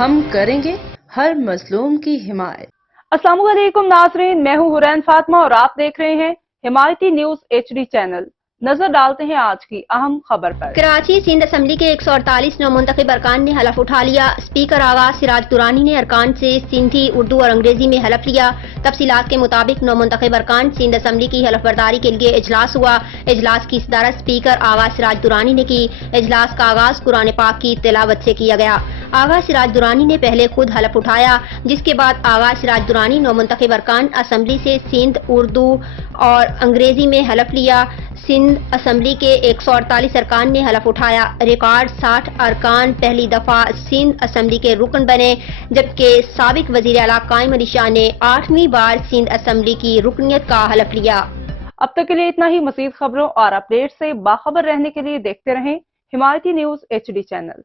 ہم کریں گے ہر مظلوم کی حمایت۔ السلام علیکم ناظرین، میں ہوں حرین فاطمہ اور آپ دیکھ رہے ہیں حمایتی نیوز HD چینل۔ نظر ڈالتے ہیں آج کی اہم خبر پر۔ کراچی سندھ اسمبلی کے 148 نومنتخب ارکان نے حلف اٹھا لیا۔ اسپیکر آغا سراج درانی نے ارکان سے سندھی، اردو اور انگریزی میں حلف لیا۔ تفصیلات کے مطابق نومنتخب ارکان سندھ اسمبلی کی حلف برداری کے لیے اجلاس ہوا۔ اجلاس کی صدارت اسپیکر آغا سراج درانی نے کی۔ اجلاس کا آغاز قرآن پاک کی تلاوت سے کیا گیا۔ آغا سراج درانی نے پہلے خود حلف اٹھایا، جس کے بعد آغا سراج درانی نومنتخب ارکان اسمبلی سے سندھ، اردو اور انگریزی میں حلف لیا۔ سندھ اسمبلی کے 148 ارکان نے حلف اٹھایا۔ ریکارڈ 60 ارکان پہلی دفعہ سندھ اسمبلی کے رکن بنے، جبکہ سابق وزیر اعلیٰ قائم علی شاہ نے 8ویں بار سندھ اسمبلی کی رکنیت کا حلف لیا۔ اب تک کے لیے اتنا ہی۔ مزید خبروں اور اپڈیٹ سے باخبر رہنے کے لیے دیکھتے رہیں حمایتی نیوز HD چینل۔